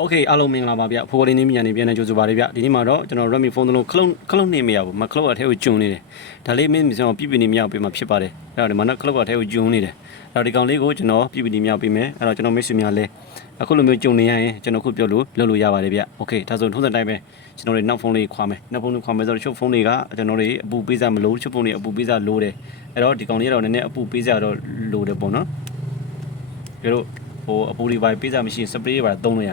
โอเคအားလုံးမင်္ဂလာပါဗျဖိုးလေးနေမြန်နေပြန်နေကြိုဆိုပါရဗျဒီနေ့မှာတော့ကျွန်တော် Redmi phone တစ်လုံးခလုံးခလုံးနေမရဘူးမခလုံးအထဲကိုကျွန်းနေတယ်ဒါလေးမင်းမစံပြပြနေမြောက်ပေးမှာဖြစ်ပါတယ်အဲ့တော့ဒီမှာတော့ခလုံးအထဲကိုကျွန်းနေတယ်အဲ့တော့ဒီကောင်လေးကိုကျွန်တော်ပြပြနေမြောက်ပေးမယ်အဲ့တော့ကျွန်တော်မိတ်ဆွေများလဲအခုလိုမျိုးကျွန်းနေရရင်ကျွန်တော်ခုပြောလို့လုပ်လို့ရပါတယ်ဗျโอเคဒါဆိုထုံးစံတိုင်းပဲကျွန်တော်တို့နောက်ဖုန်းလေးခွာမယ်နောက်ဖုန်းလေးခွာမယ်ဆိုတော့ချုပ်ဖုန်းတွေကကျွန်တော်တို့အပူပေးစားမလို့ချုပ်ဖုန်းတွေအပူပေးစားလိုတယ်အဲ့တော့ဒီကောင်လေးကတော့နည်းနည်းအပူပေးစားတော့လိုတယ်ပေါ့နော်ပြတော့ ဟိုအပူတွေပါပေးစားမရှိရင်စပရေးတွေပါသုံးလို့ရ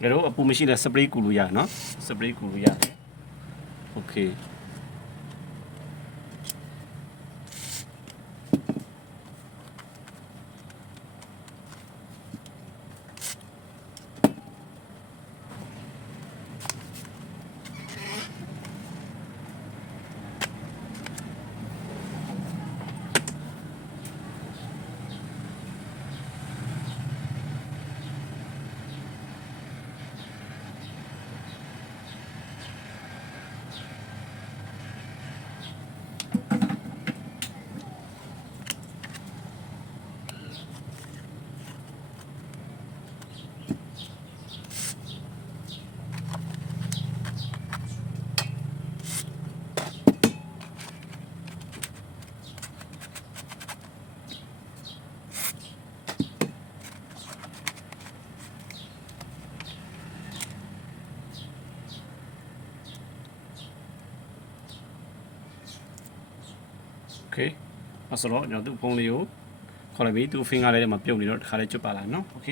တယ်နော် ငါတို့အပူမရှိလဲစပရေးကူလို့ရနော်စပရေးကူလို့ရတယ်โอเค โอเคအဲ့ဆိုတော့ကျွန်တော်သူ့ဖုန်းလေးကိုခေါ်လိုက်ပြီးသူ့ finger လေးထဲမှာပြုတ်နေတော့တစ်ခါလေးကျွတ်ပါလာနော်โอเค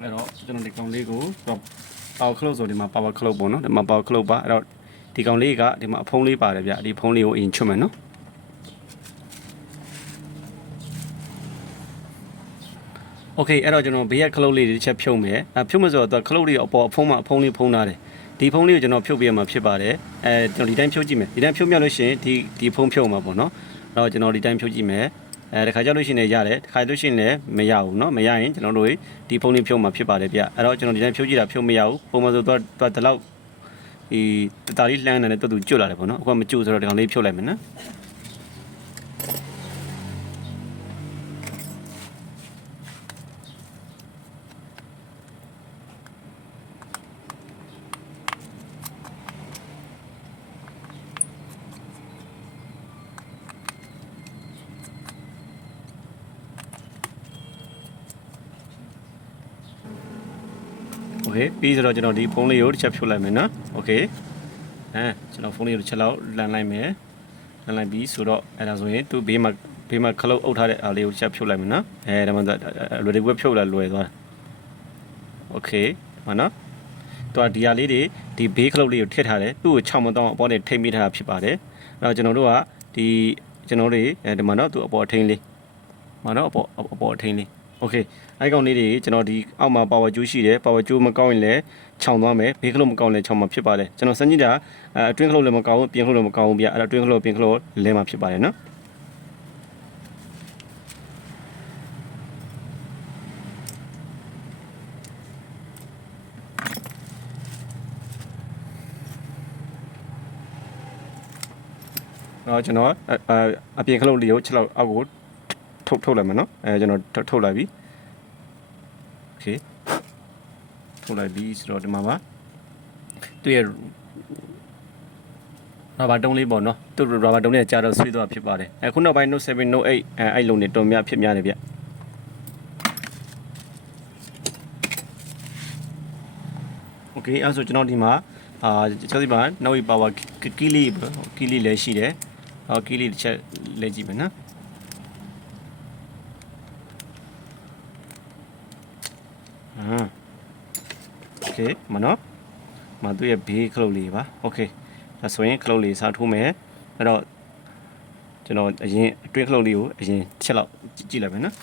အဲ့တော့ကျွန်တော်ဒီကောင်လေးကိုတော့ power clock ဆိုဒီမှာ power clock ပေါ့နော်ဒီမှာ power clock ပါအဲ့တော့ဒီကောင်လေးကဒီမှာအဖုံးလေးပါတယ်ဗျဒီဖုံးလေးကိုအရင်ချွတ်မယ်နော်โอเคအဲ့တော့ကျွန်တော်ဘေးကခလုတ်လေးတွေတစ်ချက်ဖြုတ်မယ်အဲဖြုတ်မယ်ဆိုတော့သူခလုတ်လေးအပေါ်အဖုံးမှာအဖုံးလေးဖုံးထားတယ်ဒီဖုံးလေးကိုကျွန်တော်ဖြုတ်ပြရမှာဖြစ်ပါတယ်အဲကျွန်တော်ဒီတိုင်းဖြုတ်ကြည့်မယ်ဒီတိုင်းဖြုတ်မြလို့ရှိရင်ဒီဒီဖုံးဖြုတ်မှာပေါ့နော်အဲ့ တော့ကျွန်တော်ဒီတိုင်းဖြုတ်ကြည့်မယ်အဲတခါကြောက်လို့ရှိရင်လည်းရတယ်တခါလို့ရှိရင်လည်းမရဘူးเนาะမရရင်ကျွန်တော်တို့ဒီဖုန်းလေးဖြုတ်မှာဖြစ်ပါတယ်ဗျအဲ့တော့ကျွန်တော်ဒီတိုင်းဖြုတ်ကြည့်တာဖြုတ်မရဘူးပုံမှန်ဆိုတော့တော့ဒီလောက်ဒီတတာလေးလှမ်းနေတယ်တူတူကျွတ်လာတယ်ပေါ့နော်အခုကမကျွတ်ဆိုတော့ဒီကောင်လေးဖြုတ်လိုက်မယ်နော် โอเคပြီးဆိုတော့ကျွန်တော်ဒီဖုန်းလေးကိုတစ်ချက်ဖြုတ်လိုက်မယ်နော်โอเคအဲကျွန်တော်ဖုန်းလေးကိုတစ်ချက်လောက်လန်လိုက်မယ်လန်လိုက်ပြီးဆိုတော့အဲ့ဒါဆိုရင်သူဘေးမှာဘေးမှာခလုတ်အုပ်ထားတဲ့အားလေးကိုတစ်ချက်ဖြုတ်လိုက်မယ်နော်အဲဒါမှလွယ်တကူဖြုတ်လာလွယ်သွားโอเคဟောနော်တော့ဒီဟာလေးတွေဒီဘေးခလုတ်လေးကိုထည့်ထားတယ်သူ့ကို6မတောင်းအပေါ်နဲ့ထိမ့်မိထားတာဖြစ်ပါတယ်အဲ့တော့ကျွန်တော်တို့ကဒီကျွန်တော်တို့အဲဒီမှာနော်သူ့အပေါ်အထိန်လေးမှာနော်အပေါ်အပေါ်အထိန်လေး Okay အဲ့ကောင်လေးတွေကျွန်တော်ဒီအောက်မှာ power ကျိုးရှိတယ် power ကျိုးမကောင်းရင်လည်းခြောင်သွားမယ်ဘေးခလုတ်မကောင်းလည်းခြောင်မှာဖြစ်ပါတယ်ကျွန်တော်စမ်းကြည့်တာအတွင်းခလုတ်လည်းမကောင်းဘူးပြင်ခလုတ်လည်းမကောင်းဘူးဗျအဲ့ဒါအတွင်းခလုတ်ပြင်ခလုတ်လဲမှာဖြစ်ပါတယ်နော်တော့ကျွန်တော်အပြင်ခလုတ်လေးကို6လောက်အောက်ကို ထုတ်ထုတ်လိုက်မယ်နော်အဲကျွန်တော်ထုတ်ထုတ်လိုက်ပြီ โอเคထုတ်လိုက်ပြီဆိုတော့ဒီမှာပါသူ့ရဲ့ရာဘာတုံးလေးပေါ့နော်သူ့ရာဘာတုံးလေးကကြာတော့ဆွေးသွားဖြစ်ပါတယ်အခုနောက်ပိုင်း Note 7 Note 8အဲအဲ့လုံးနေတုံများဖြစ်များတယ်ဗျโอเคအဲ့ဆိုကျွန်တော်ဒီမှာအာကျွန်တော်ဒီမှာနောက် power ကီလီကီလီလည်းရှိတယ်အော်ကီလီတစ်ချက်လဲကြည့်မယ်နော် อ่าโอเคမနော်မသူ့ရဲ့ဘေးခလုတ်လေးပါโอเคဒါဆိုရင်ခလုတ်လေးစားထိုးမယ်အဲ့တော့ ကျွန်တော်အရင်အတွင်းခလုတ်လေးကိုအရင်တစ်ချက်လောက်ကြည့်ကြည့်လိုက်မယ်နော်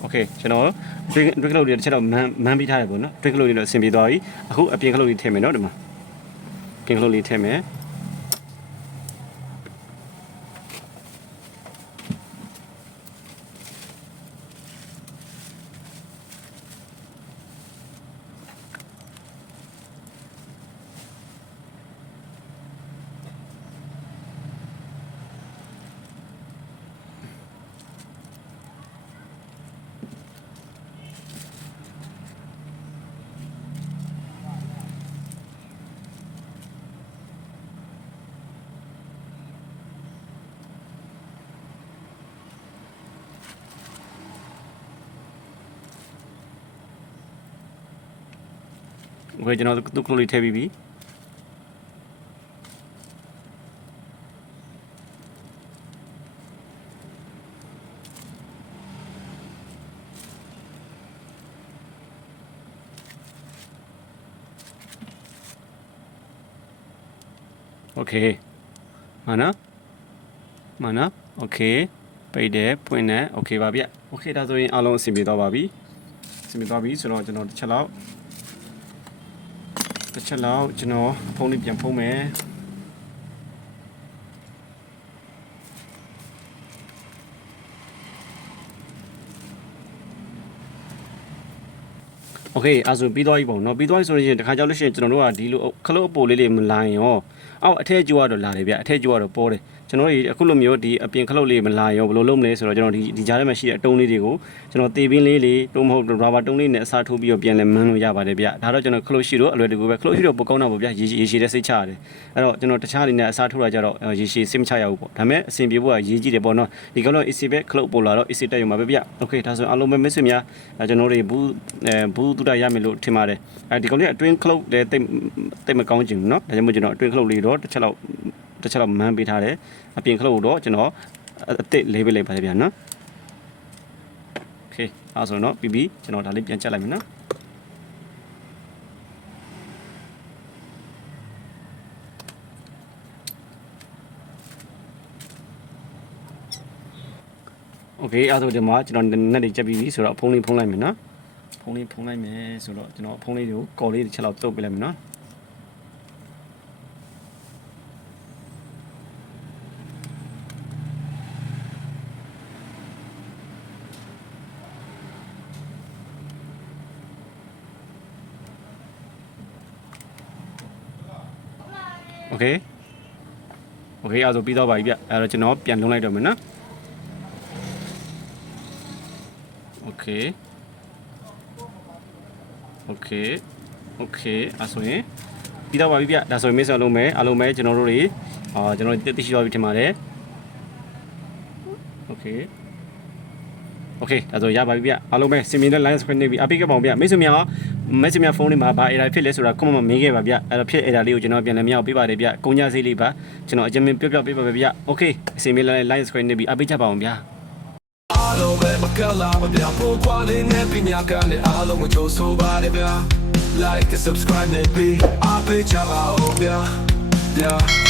โอเคကျွန်တော် drink drink ခလုတ်တွေတစ်ချက်တော့မန်းမန်းပြီးထားတယ်ပေါ့နော် drink ခလုတ်တွေတော့အဆင်ပြေသွားပြီအခုအပြင်ခလုတ်တွေထည့်မယ်နော်ဒီမှာအပြင်ခလုတ်လေးထည့်မယ် โอเคကျွန်တော်သူ့ခလုတ်လေးထည့်ပြီးပြီโอเคมาနော်มาနော်โอเคပိတ်တယ်ပွင့်တယ်โอเคပါဗျโอเคဒါဆိုရင်အားလုံးအဆင်ပြေသွားပါပြီအဆင်ပြေသွားပြီဆိုတော့ကျွန်တော်တစ်ချက်လောက် တစ်ချက်လောက်ကျွန်တော်ဖုန်းလေးပြန်ဖုံးမယ်โอเคအဲ့ဆိုပြီးသွားပြီပေါ့နော်ပြီးသွားပြီဆိုရင်တခါကြောက်လို့ရှိရင်ကျွန်တော်တို့ကဒီလိုခလုတ်အပိုလေးလေးမလာရင်ရောအောက်အထက်ကျိုးကတော့လာတယ်ဗျအထက်ကျိုးကတော့ပေါ်တယ် ကျွန်တော်တို့အခုလိုမျိုးဒီအပြင်ခလုတ်လေးမလာရင်ဘယ်လိုလုပ်မလဲဆိုတော့ကျွန်တော်ဒီဒီကြားထဲမှာရှိတဲ့အတုံးလေးတွေကိုကျွန်တော်တေးပင်းလေးလေးတုံးမဟုတ်ရာဘာတုံးလေးနဲ့အစားထိုးပြီးတော့ပြန်လဲမန်းလို့ရပါတယ်ဗျဒါတော့ကျွန်တော်ခလုတ်ရှိတော့အလွယ်တကူပဲခလုတ်ရှိတော့ပိုကောင်းတာပေါ့ဗျရေရေရှည်တဲ့စိတ်ချရတယ်အဲ့တော့ကျွန်တော်တခြားအနေနဲ့အစားထိုးတာကြတော့ရေရှည်စိတ်မချရဘူးပေါ့ဒါပေမဲ့အဆင်ပြေဖို့ကရေးကြည့်တယ်ပေါ့နော်ဒီကလော AC ပဲခလုတ်ပို့လာတော့ AC တက်ရုံပါပဲဗျโอเคဒါဆိုအားလုံးပဲမိတ်ဆွေများကျွန်တော်တို့ဘူးအဲဘူးတူတာရမယ်လို့ထင်ပါတယ်အဲဒီကောင်လေးအတွင်းခလုတ်လည်းတိတ်တိတ်မကောင်းချင်ဘူးเนาะဒါကြောင့်မို့ကျွန်တော်အတွင်းခလုတ်လေးတော့တစ်ချက်လောက် တစ်ချက်လောက်မန်းပေးထားတယ်အပြင်ခလုတ်တော့ကျွန်တော်အစ်စ်လေးပေးလိုက်ပါတယ်ဗျာเนาะโอเคအဲ့ဆိုတော့ပြီးပြီကျွန်တော်ဒါလေးပြန်ချက်လိုက်မယ်เนาะ โอเคအဲ့ဒါဆိုဒီမှာကျွန်တော်နက်တွေချက်ပြီးပြီဆိုတော့ဖုန်းလေးဖုန်းလိုက်မယ်နော်ဖုန်းလေးဖုန်းလိုက်မယ်ဆိုတော့ကျွန်တော်ဖုန်းလေးကိုကော်လေးတစ်ချက်လောက်တုပ်ပေးလိုက်မယ်နော် โอเคโอเคအဲ့ဒါဆိုပြီးတော့ပါပြီဗျအဲ့တော့ကျွန်တော်ပြန်လုံးလိုက်တော့မယ်နော် โอเคโอเคโอเคအဲ့ဆိုရင်ပြီးတော့ပါပြီဗျဒါဆိုရင်မင်းဆောင်လုံးမယ်အားလုံးပဲကျွန်တော်တို့တွေအာကျွန်တော်တို့သိရှိသွားပြီထင်ပါတယ်โอเค โอเคဒါဆိုရပါပြီဗျအားလုံးပဲစင်မြင်တဲ့ line screen နေပြီအပိကပောင်ဗျမိတ်ဆွေများမိတ်ဆွေများဖုန်းတွေမှာဘာ error ဖြစ်လဲဆိုတာ comment မှာမေးခဲ့ပါဗျအဲ့တော့ဖြစ် error လေးကိုကျွန်တော်ပြန်လည်မြောက်ပေးပါတယ်ဗျကုန်ကြစေးလေးပါကျွန်တော်အကြံဉာဏ်ပြောပြပေးပါမယ်ဗျโอเคအစင်မြင်တဲ့ line screen နေပြီအပိချက်ပါအောင်ဗျာ အားလုံးပဲမကလာမပြဖို့ကွာလေးနဲ့ပညာကလည်းအားလုံးကိုကြိုးဆိုပါတယ်ဗျာ like and subscribe နဲ့ပြီးအားပေးကြပါဦးဗျာ yeah